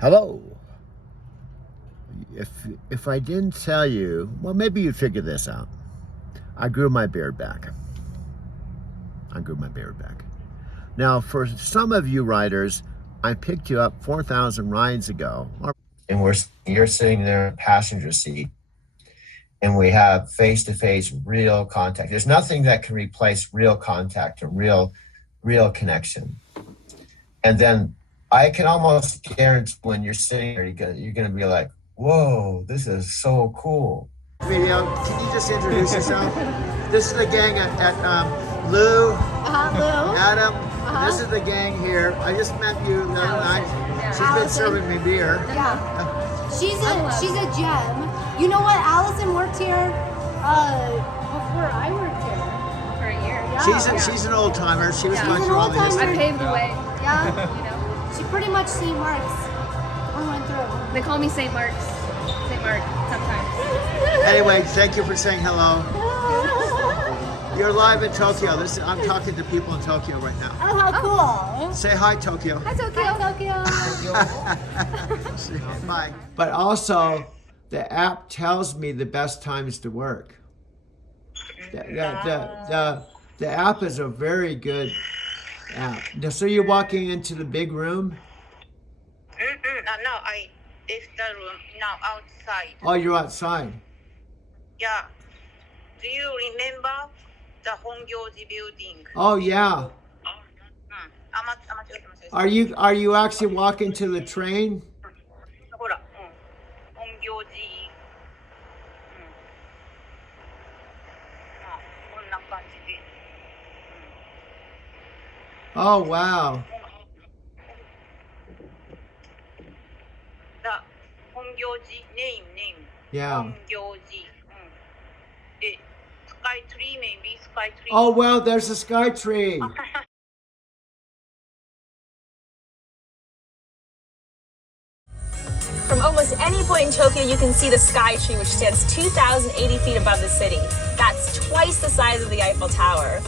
Hello. If I didn't tell you, well, maybe you'd figure this out. I grew my beard back. Now, for some of you riders, I picked you up 4,000 rides ago, and you're sitting there in the passenger seat, and we have face-to-face real contact. There's nothing that can replace real contact or real connection. And then I can almost guarantee when you're sitting there, you're gonna be like, whoa, this is so cool. Video, can you just introduce yourself? This is the gang at Lou, Lou. Adam. And this is the gang here. I just met you the other night. She's been Allison. serving me beer. Yeah. She's a gem. You know what? Allison worked here before I worked here. For a year. Yeah. She's an old timer. She was She's going an through all the old-timer. history. I paved the way. Yeah. You know, She pretty much St. Mark's. We went through. they call me St. Mark's. St. Mark sometimes. Anyway, thank you for saying hello. You're live in Tokyo. I'm talking to people in Tokyo right now. Oh, how cool. Say hi, Tokyo. Hi, Tokyo. Bye. But also, the app tells me the best times to work. The app is a very good app. So you're walking into the big room? Now I left the room. Now outside. Oh, you're outside. Yeah. Do you remember the Hongyoji building? Oh yeah. Are you actually walking to the train? ほら、本行寺。こんな感じで。 Oh wow. The 本行寺 name. Yeah. 本行寺。で、スカイツリー maybe スカイツリー。 Oh well, there's a sky tree. From almost any point in Tokyo, you can see the Sky Tree, which stands 2,080 feet above the city. That's twice the size of the Eiffel Tower.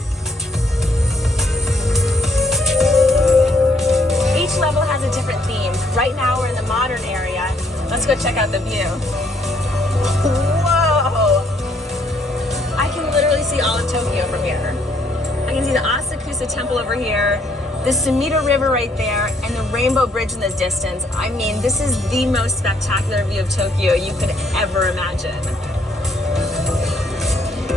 Each level has a different theme. Right now, we're in the modern area. Let's go check out the view. Whoa! I can literally see all of Tokyo from here. I can see the Asakusa Temple over here, the Sumida River right there, and the Rainbow Bridge in the distance. I mean, this is the most spectacular view of Tokyo you could ever imagine.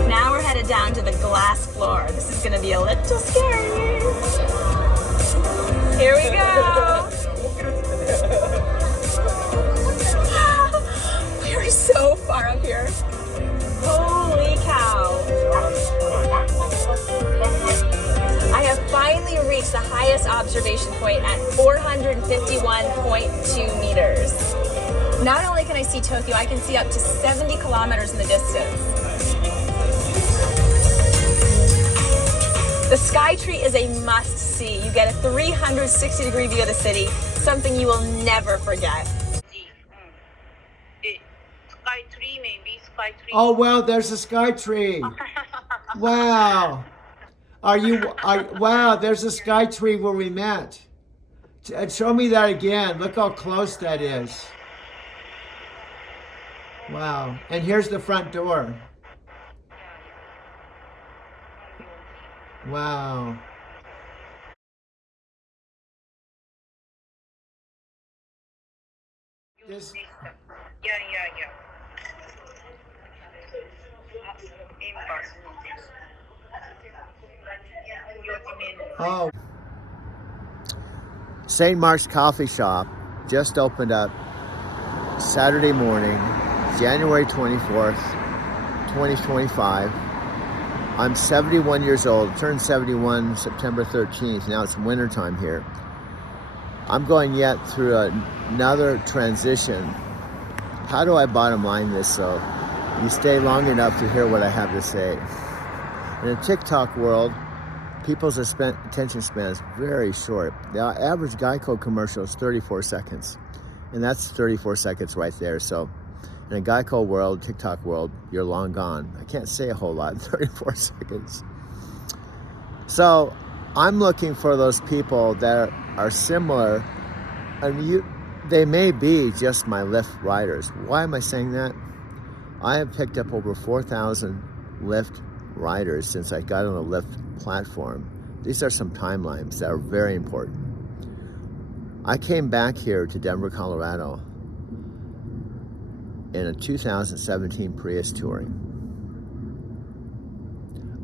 Now we're headed down to the glass floor. This is gonna be a little scary. Here we go. We are so far up here. Holy cow. I have finally reached the highest observation point at 451.2 meters. Not only can I see Tokyo, I can see up to 70 kilometers in the distance. The Sky Tree is a must-see. You get a 360-degree view of the city, something you will never forget. で、スカイツリー maybe スカイツリー。 Oh well, there's a sky tree. Wow. Wow, there's a sky tree where we met. Show me that again. Look how close that is. Wow. And here's the front door. Wow. This, Yeah. oh. St. Mark's Coffee Shop just opened up Saturday morning, January 24th, 2025. I'm 71 years old, turned 71 September 13th. Now it's wintertime here. I'm going yet through another transition. How do I bottom line this so you stay long enough to hear what I have to say? In the TikTok world, people's attention span is very short. The average Geico commercial is 34 seconds. And that's 34 seconds right there. So in a Geico world, TikTok world, you're long gone. I can't say a whole lot in 34 seconds. So I'm looking for those people that are similar, and They may be just my Lyft riders. Why am I saying that? I have picked up over 4,000 Lyft riders since I got on the Lyft platform. These are some timelines that are very important. I came back here to Denver, Colorado in a 2017 Prius Touring.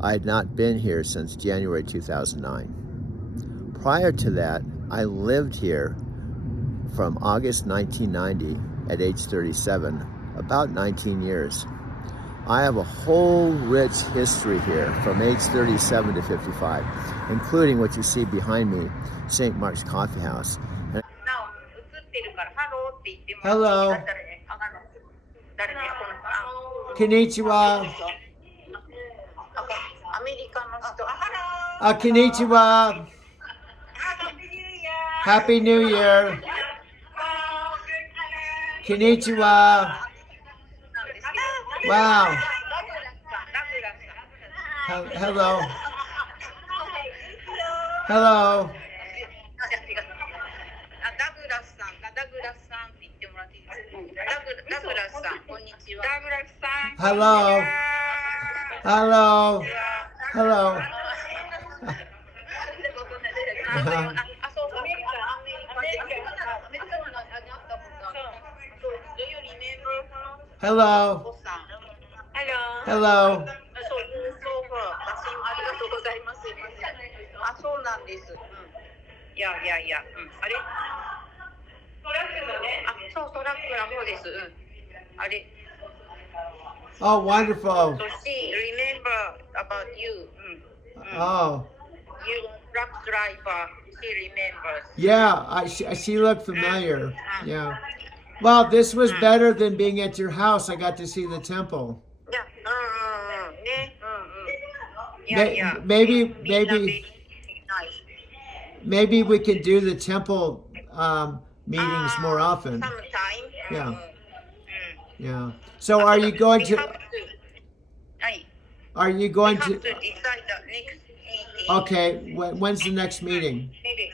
I had not been here since January 2009. Prior to that, I lived here from August 1990 at age 37, about 19 years. I have a whole rich history here from age 37 to 55, including what you see behind me, St. Mark's Coffee House. And なお、映ってるからハローって言っても Hello. 誰ね、この、Konnichiwa. アメリカの人、ハロー Konnichiwa. Happy New Year. Konnichiwa. Wow. Hello. Hello. ダグラスさんって言ってもらっていいですか？ダグラスさん、こんにちは。ダグラスさん。Hello. Hello. Hello. あ、そう、アメリカのあったことある。そう、Do you remember? Hello. おさん。Hello. Hello. そう、そう、ありがとうございます。すいません。あ、そうなんです。いや、あれ？トラックのね。あ、そう、トラックの方です。あれ。 Oh, wonderful. So she remember about you. Oh, You truck driver. She remembers. yeah. She looked familiar. Yeah. Well, this was better than being at your house. I got to see the temple. Yeah. ね。Yeah. Maybe Nice. maybe we could do the temple meetings more often. Sometime. Yeah. Yeah. So are you going We to? have to. はい。 Are you We going have to? to decide the next meeting. Okay. When's the next meeting? Maybe.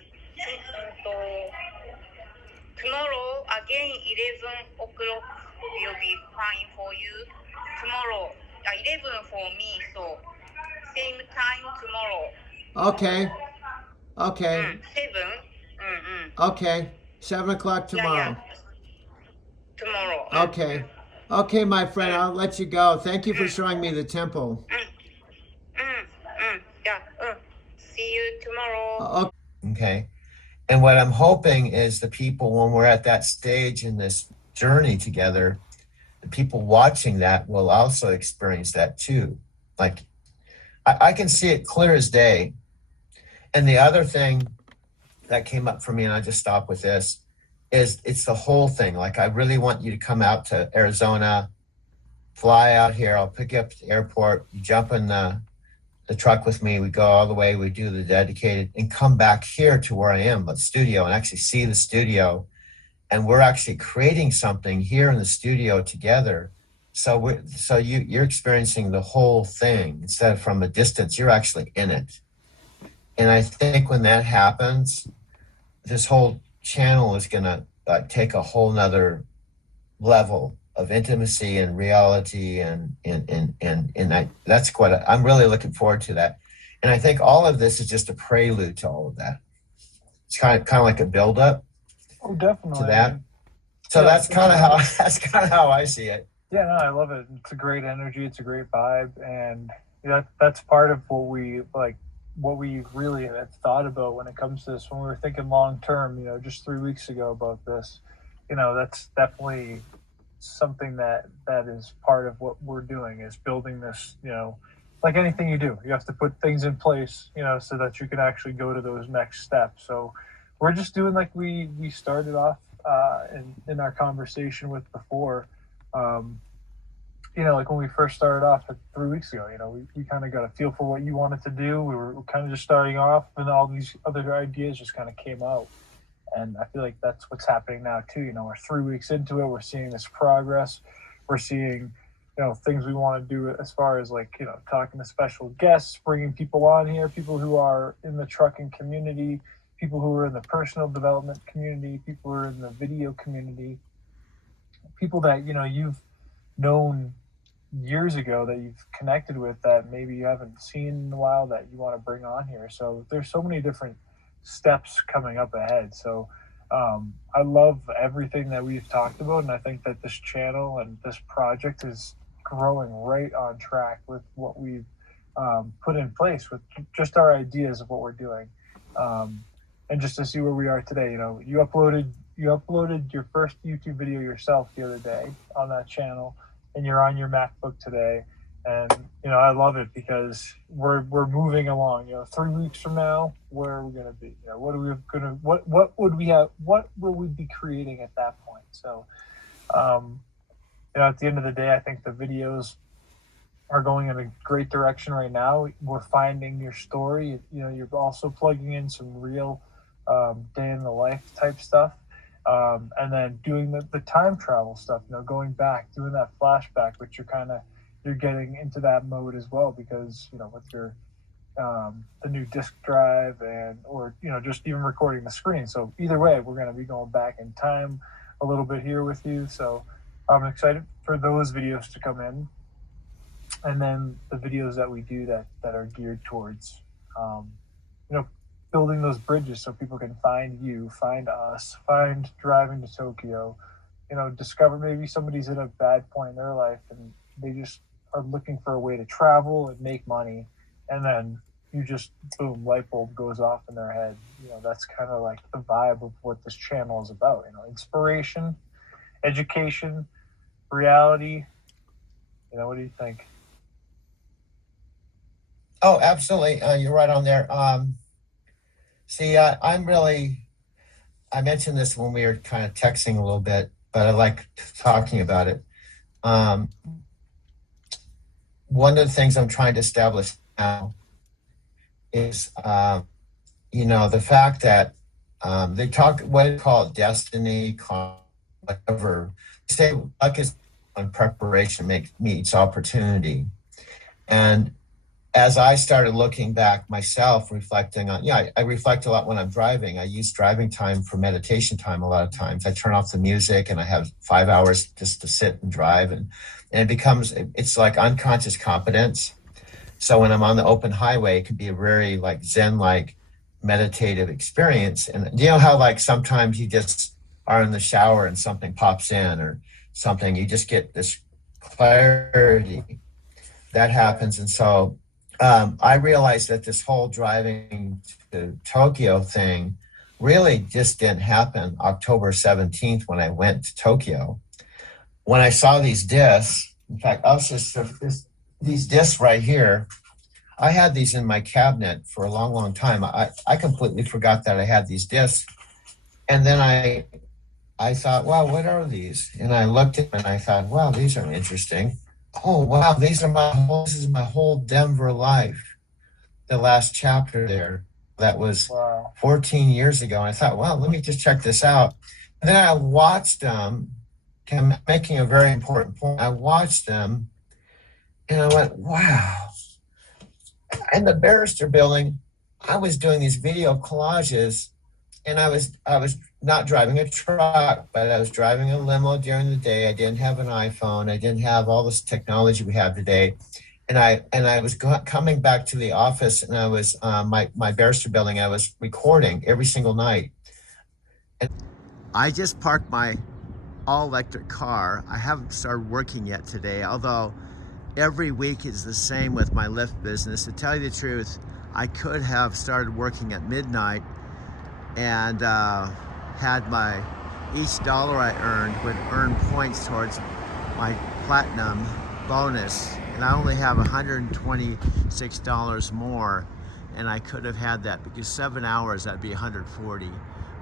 Tomorrow again 11 o'clock will be fine for you. Tomorrow 11 for me, so same time tomorrow. Okay. Okay. 7. Okay. 7 o'clock tomorrow. Tomorrow. Okay. Okay, my friend. I'll let you go. Thank you for showing me the temple. Yeah. See you tomorrow. Okay. And what I'm hoping is the people, when we're at that stage in this journey together, the people watching that will also experience that too. Like, I can see it clear as day. And the other thing that came up for me, and I just stop with this, is it's the whole thing. Like, I really want you to come out to Arizona, fly out here. I'll pick you up at the airport. You jump in the truck with me. We go all the way. We do the dedicated and come back here to where I am, the studio, and actually see the studio. And we're actually creating something here in the studio together. So you're experiencing the whole thing instead of from a distance. You're actually in it. And I think when that happens, this whole channel is going to take a whole nother level of intimacy and reality, and that's what I'm really looking forward to that. And I think all of this is just a prelude to all of that. It's kind of like a build up. Oh, definitely. To that. So Yeah, that's kind of how I see it. Yeah, no, I love it. It's a great energy. It's a great vibe, and that's part of what we really had thought about when it comes to this. When we were thinking long term, just 3 weeks ago about this, that's definitely something that is part of what we're doing, is building this. Like anything you do, you have to put things in place, so that you can actually go to those next steps. So we're just doing like we started off in our conversation with before. Like when we first started off 3 weeks ago, we kind of got a feel for what you wanted to do. We were kind of just starting off, and all these other ideas just kind of came out. And I feel like that's what's happening now too. We're 3 weeks into it. We're seeing this progress. We're seeing, things we want to do as far as talking to special guests, bringing people on here, people who are in the trucking community, people who are in the personal development community, people who are in the video community, people that, you know, you've known years ago that you've connected with that maybe you haven't seen in a while that you want to bring on here. So there's so many different steps coming up ahead. So I love everything that we've talked about, and I think that this channel and this project is growing right on track with what we've put in place with just our ideas of what we're doing. And just to see where we are today, you know, you uploaded your first YouTube video yourself the other day on that channel, and you're on your MacBook today. And, you know, I love it because we're moving along. You know, 3 weeks from now, where are we going to be? You know, what will we be creating at that point? So, you know, at the end of the day, I think the videos are going in a great direction right now. We're finding your story. You know, you're also plugging in some real day in the life type stuff. And then doing the time travel stuff, you know, going back, doing that flashback, which you're getting into that mode as well, because, you know, with your the new disk drive or you know, just even recording the screen. So either way, we're going to be going back in time a little bit here with you. So I'm excited for those videos to come in, and then the videos that we do that are geared towards you know, building those bridges so people can find you, find us, find Driving to Tokyo, you know, discover maybe somebody's at a bad point in their life and they just are looking for a way to travel and make money, and then you just, boom, light bulb goes off in their head. You know, that's kind of like the vibe of what this channel is about, you know, inspiration, education, reality. You know, what do you think? Oh, absolutely. You're right on there. See, I mentioned this when we were kind of texting a little bit, but I like talking about it. One of the things I'm trying to establish now is, you know, the fact that they talk, what they call it, destiny, whatever. They say luck is when preparation meets opportunity. And as I started looking back myself, reflecting on, I reflect a lot when I'm driving. I use driving time for meditation time a lot of times. I turn off the music and I have 5 hours just to sit and drive. And it's like unconscious competence. So when I'm on the open highway, it can be a very like Zen-like meditative experience. And you know how like sometimes you just are in the shower and something pops in or something, you just get this clarity that happens. And so I realized that this whole driving to Tokyo thing really just didn't happen October 17th when I went to Tokyo. When I saw these discs, in fact, these discs right here, I had these in my cabinet for a long, long time. I completely forgot that I had these discs. And then I thought, wow, what are these? And I looked at them and I thought, wow, these are interesting. Oh, wow, this is my whole Denver life. The last chapter there, that was 14 years ago. And I thought, wow, let me just check this out. And then I watched them, making a very important point. I watched them and I went, wow. In the Barrister Building, I was doing these video collages, and I was not driving a truck, but I was driving a limo during the day. I didn't have an iPhone. I didn't have all this technology we have today. And I was coming back to the office, and I was my Barrister Building. I was recording every single night. And I just parked my all-electric car. I haven't started working yet today, although every week is the same with my Lyft business. To tell you the truth, I could have started working at midnight and had each dollar I earned would earn points towards my platinum bonus. And I only have $126 more, and I could have had that because 7 hours, that'd be 140.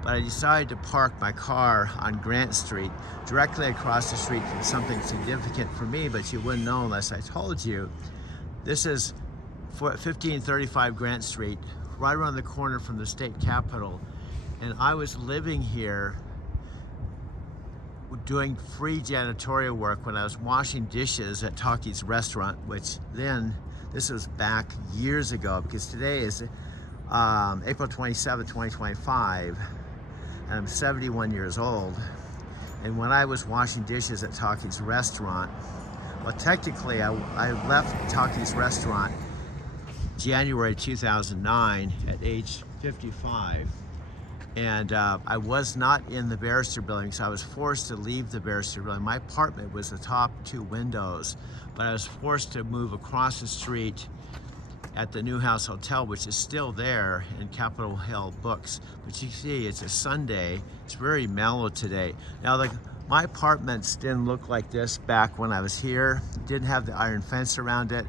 But I decided to park my car on Grant Street, directly across the street from something significant for me, but you wouldn't know unless I told you. This is 1535 Grant Street, right around the corner from the state capitol. And I was living here doing free janitorial work when I was washing dishes at Taki's restaurant, which then, this was back years ago, because today is April 27, 2025, and I'm 71 years old. And when I was washing dishes at Taki's restaurant, well, technically I left Taki's restaurant January 2009 at age 55. And I was not in the Barrister Building, so I was forced to leave the Barrister Building. My apartment was the top 2 windows, but I was forced to move across the street at the Newhouse Hotel, which is still there in Capitol Hill Books. But you see, it's a Sunday. It's very mellow today. Now, my apartments didn't look like this back when I was here. It didn't have the iron fence around it.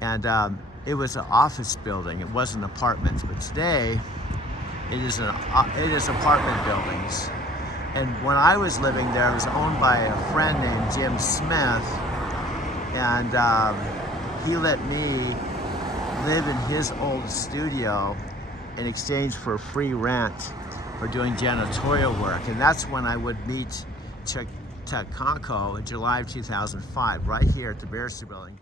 And it was an office building. It wasn't apartments. But today, it is apartment buildings. And when I was living there, it was owned by a friend named Jim Smith. And he let me live in his old studio in exchange for free rent for doing janitorial work. And that's when I would meet Chuck Conco in July of 2005, right here at the Barrister Building.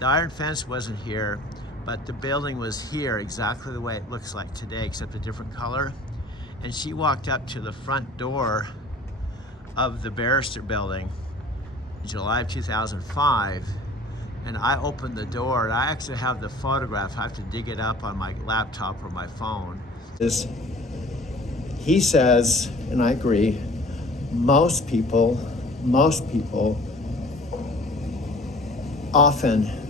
The iron fence wasn't here, but the building was here exactly the way it looks like today, except a different color. And she walked up to the front door of the Barrister Building in July of 2005, and I opened the door, and I actually have the photograph. I have to dig it up on my laptop or my phone. He says, and I agree, most people often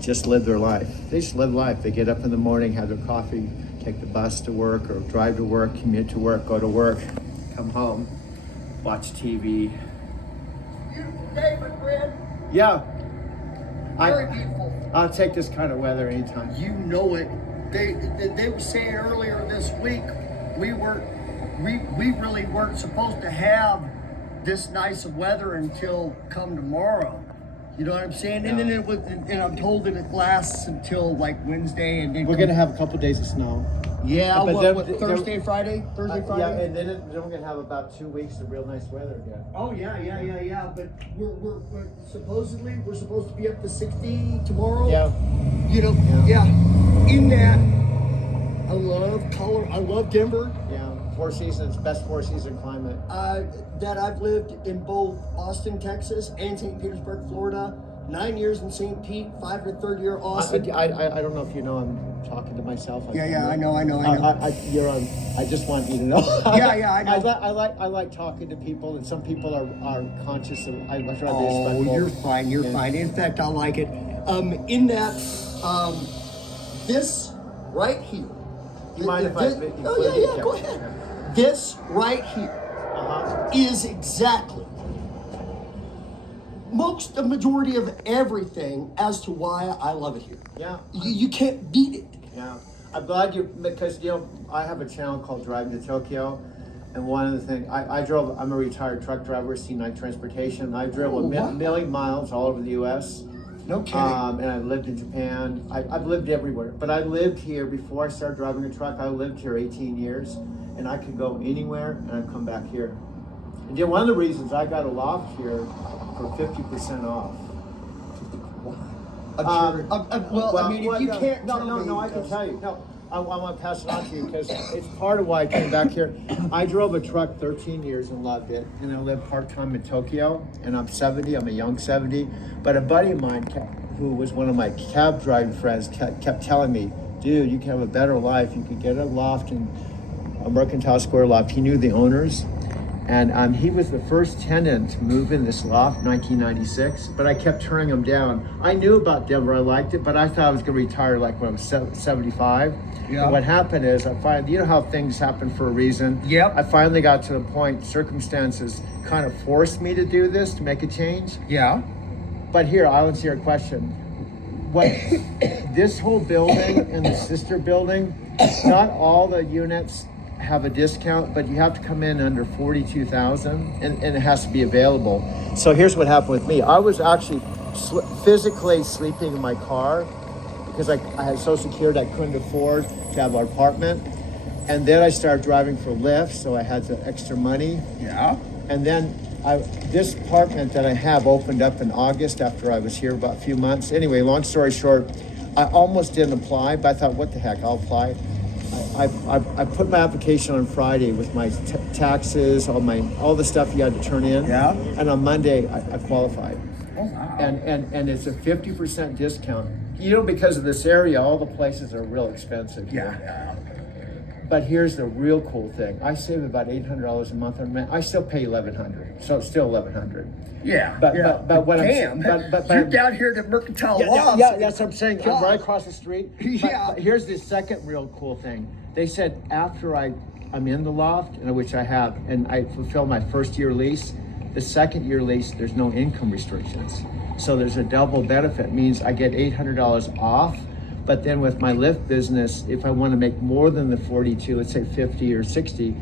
just live their life. They just live life. They get up in the morning, have their coffee, take the bus to work or drive to work, commute to work, go to work, come home, watch TV. Beautiful day, my friend. Yeah. Very beautiful. I'll take this kind of weather anytime. You know it. They were saying earlier this week we really weren't supposed to have this nice of weather until come tomorrow. You know what I'm saying? Yeah. And then and I'm told that it lasts until like Wednesday, and then We're gonna have a couple days of snow. Yeah, But what then- Thursday, Friday? Thursday, Friday? Yeah, and then we're gonna have about 2 weeks of real nice weather again. Oh yeah. But we're supposedly we're supposed to be up to 60 tomorrow. Yeah. You know, Yeah. In that, I love color. I love Denver. Yeah. 4 seasons, best 4-season climate. That I've lived in both Austin, Texas, and St. Petersburg, Florida. 9 years in St. Pete, 5 and 3rd year Austin. I don't know if you know I'm talking to myself. Yeah, I know. You're on. I just want you to know. Yeah, I know. I like talking to people, and some people are conscious of. I try to be respectful. Oh, you're fine. You're fine. In fact, I like it. In that, this right here. You mind if I? Oh yeah. Go ahead. This right here is exactly the majority of everything as to why I love it here. Yeah. You can't beat it. Yeah. I'm glad because I have a channel called Driving to Tokyo, and one of the things I'm a retired truck driver, C9 Transportation. I drove a million miles all over the U.S. No kidding. And I lived in Japan. I've lived everywhere, but I lived here before I started driving a truck. I lived here 18 years, and I could go anywhere, and I'd come back here. And then one of the reasons I got a loft here for 50% off. You can't. No, I can tell you. No, I want to pass it on to you because it's part of why I came back here. I drove a truck 13 years and loved it, and I live part-time in Tokyo, and I'm 70. I'm a young 70. But a buddy of mine, who was one of my cab driving friends, kept telling me, dude, you can have a better life. You could get a loft in a Mercantile Square loft. He knew the owners. And he was the first tenant to move in this loft, 1996, but I kept turning him down. I knew about Denver, I liked it, but I thought I was gonna retire like when I was 75. Yeah. And what happened is you know how things happen for a reason. Yep. I finally got to the point, circumstances kind of forced me to do this, to make a change. Yeah. But here, I'll answer your question. What this whole building and the sister building, not all the units have a discount, but you have to come in under 42,000 and it has to be available. So here's what happened with me. I was actually physically sleeping in my car because I had Social Security. I couldn't afford to have an apartment. And then I started driving for Lyft, so I had the extra money. Yeah. And then this apartment that I have opened up in August after I was here about a few months. Anyway, long story short, I almost didn't apply, but I thought, what the heck, I'll apply. I put my application on Friday with my taxes, all the stuff you had to turn in. Yeah. And on Monday, I qualified. Oh, wow. And it's a 50% discount. You know, because of this area, all the places are real expensive here. Yeah. But here's the real cool thing. I save about $800 a month on rent. I still pay $1,100, so it's still $1,100. Yeah. But what Damn. but You're down here at Mercantile yeah, Lofts. yeah, that's what I'm saying. I'm God. right across the street. Yeah. But here's the second real cool thing. They said after I'm in the loft, and which I have, and I fulfill my first year lease, the second year lease, there's no income restrictions. So there's a double benefit. Means I get $800 off. But then with my Lyft business, if I want to make more than the 42, let's say 50 or 60,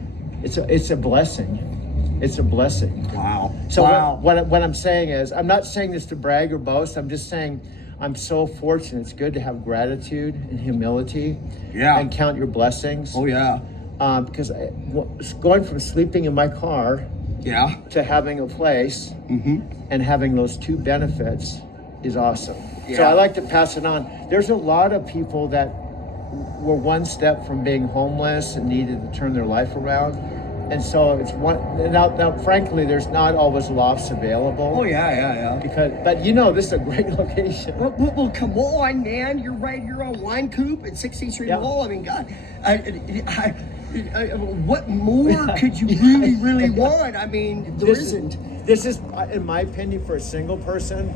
it's a blessing. It's a blessing. Wow. So wow. what I'm saying is, I'm not saying this to brag or boast. I'm just saying I'm so fortunate. It's good to have gratitude and humility. Yeah. And count your blessings. Oh, yeah. Because going from sleeping in my car Yeah. to having a place and having those two benefits is awesome. So Yeah. I like to pass it on. There's a lot of people that were one step from being homeless and needed to turn their life around. And so it's one, now frankly, there's not always lofts available. Oh, yeah. But you know, this is a great location. Well, come on, man. You're right here on Wine Coop at 16th Street Yeah. Mall. I mean, God, what more could you really want? I mean, there isn't. This is, in my opinion, for a single person,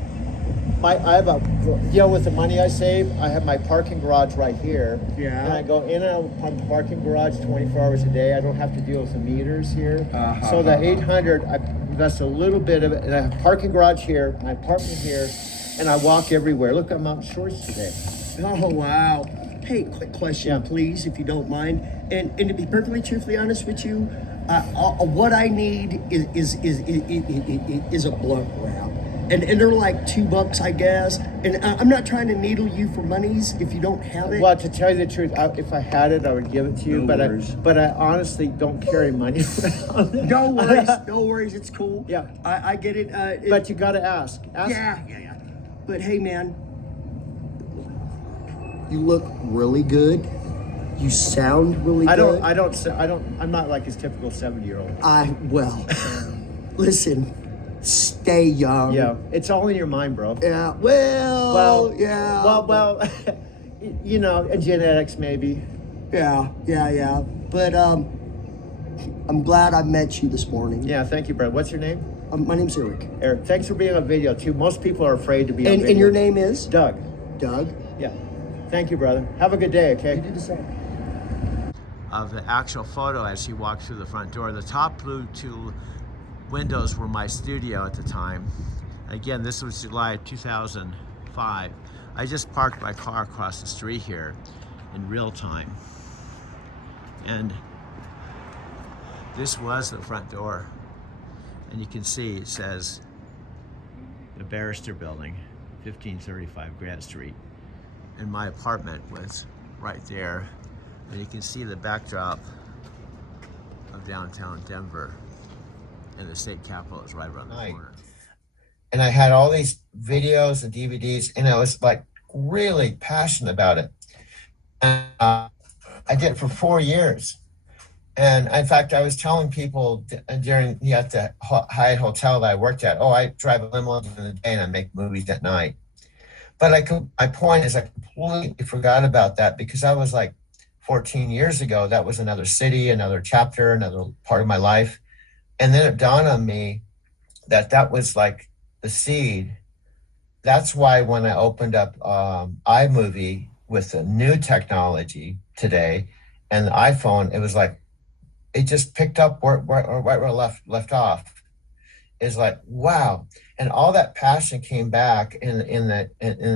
I have with the money I save, I have my parking garage right here. Yeah. And I go in and out of the parking garage 24 hours a day. I don't have to deal with the meters here. So the 800, I invest a little bit of it, and I have parking garage here, my apartment here, and I walk everywhere. Look, I'm out in Shorts today. Oh, wow. Hey, quick question, Yeah. please, if you don't mind. And to be perfectly truthfully honest with you, what I need is a blunt wrap. And they're like $2, I guess. And I'm not trying to needle you for monies if you don't have it. Well, to tell you the truth, if I had it, I would give it to you. No worries. But I honestly don't carry money around. No worries, it's cool. Yeah. I get it. But you got to ask. Yeah. But hey, man, you look really good. You sound really good. I'm not like his typical 70-year-old. Listen, stay young. Yeah, it's all in your mind, bro. Yeah, yeah. Well, you know, and genetics maybe. Yeah. But I'm glad I met you this morning. Yeah, thank you, bro. What's your name? My name's Eric. Eric. Thanks for being on video too. Most people are afraid to be on video. And your name is? Doug. Doug. Yeah. Thank you, brother. Have a good day, okay? You do the same. Of the actual photo as he walked through the front door. The top blue two windows were my studio at the time. Again, this was July 2005. I just parked my car across the street here in real time. And this was the front door. And you can see it says the Barrister Building, 1535 Grant Street. And my apartment was right there. And you can see the backdrop of downtown Denver, and the state capitol is right around the corner. And I had all these videos and DVDs, and I was like really passionate about it. And I did it for 4 years. And in fact, I was telling people during at the Hyatt Hotel that I worked at, I drive a limo in the day and I make movies at night. But my point is, I completely forgot about that because I was like 14 years ago. That was another city, another chapter, another part of my life. And then it dawned on me that was like the seed. That's why when I opened up iMovie with the new technology today and the iPhone, it was like, it just picked up where left off. Is like, wow. And all that passion came back in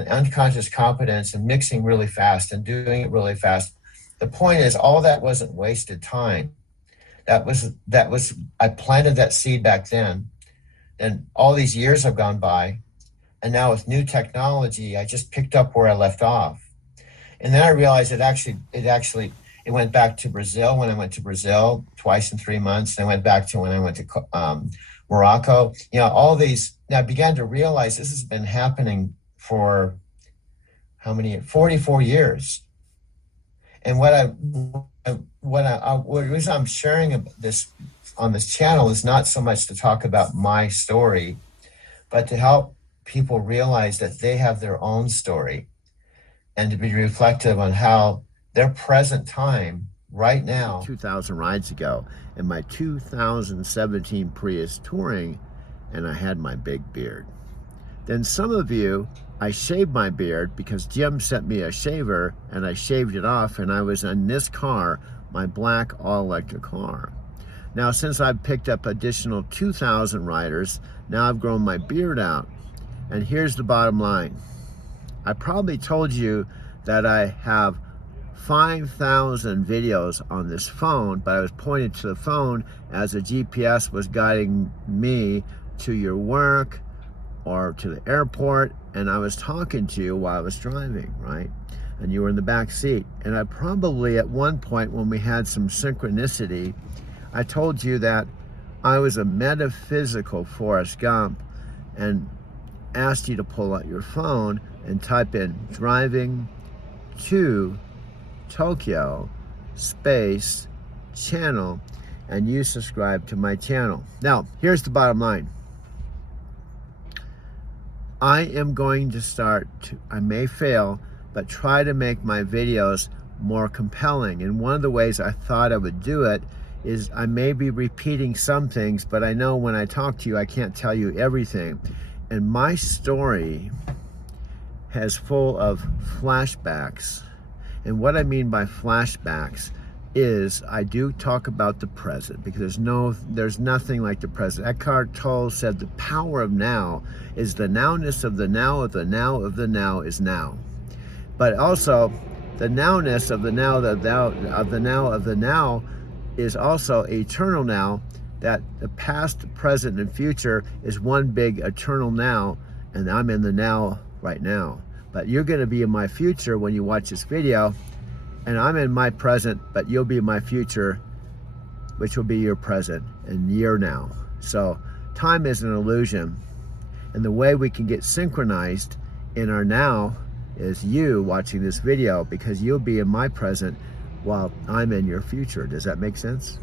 unconscious competence and mixing really fast and doing it really fast. The point is, all that wasn't wasted time. That was I planted that seed back then, and all these years have gone by, And now with new technology, I just picked up where I left off. And then I realized it went back to Brazil when I went to Brazil twice in 3 months. And I went back to when I went to Morocco. All these, and I began to realize this has been happening for 44 years. And the reason I'm sharing this on this channel is not so much to talk about my story, but to help people realize that they have their own story and to be reflective on how their present time right now. 2,000 rides ago in my 2017 Prius touring, and I had my big beard. Then some of you, I shaved my beard because Jim sent me a shaver and I shaved it off, and I was in this car, my black all-electric car. Now, since I've picked up additional 2,000 riders, now I've grown my beard out. And here's the bottom line. I probably told you that I have 5,000 videos on this phone, but I was pointing to the phone as a GPS was guiding me to your work or to the airport, and I was talking to you while I was driving, right? And you were in the back seat. And I probably at one point when we had some synchronicity, I told you that I was a metaphysical Forrest Gump and asked you to pull out your phone and type in driving to Tokyo space channel, and you subscribe to my channel. Now, here's the bottom line. I am going to start to, I may fail, but try to make my videos more compelling. And one of the ways I thought I would do it is I may be repeating some things, but I know when I talk to you, I can't tell you everything. And my story has full of flashbacks. And what I mean by flashbacks is I do talk about the present, because there's nothing like the present. Eckhart Tolle said the power of now is the nowness of the now of the now of the now is now. But also the nowness of the now of the now of the now is also eternal now, that the past, present, and future is one big eternal now, and I'm in the now right now. But you're gonna be in my future when you watch this video, and I'm in my present, but you'll be in my future, which will be your present and your now. So time is an illusion, and the way we can get synchronized in our now is you watching this video, because you'll be in my present while I'm in your future. Does that make sense?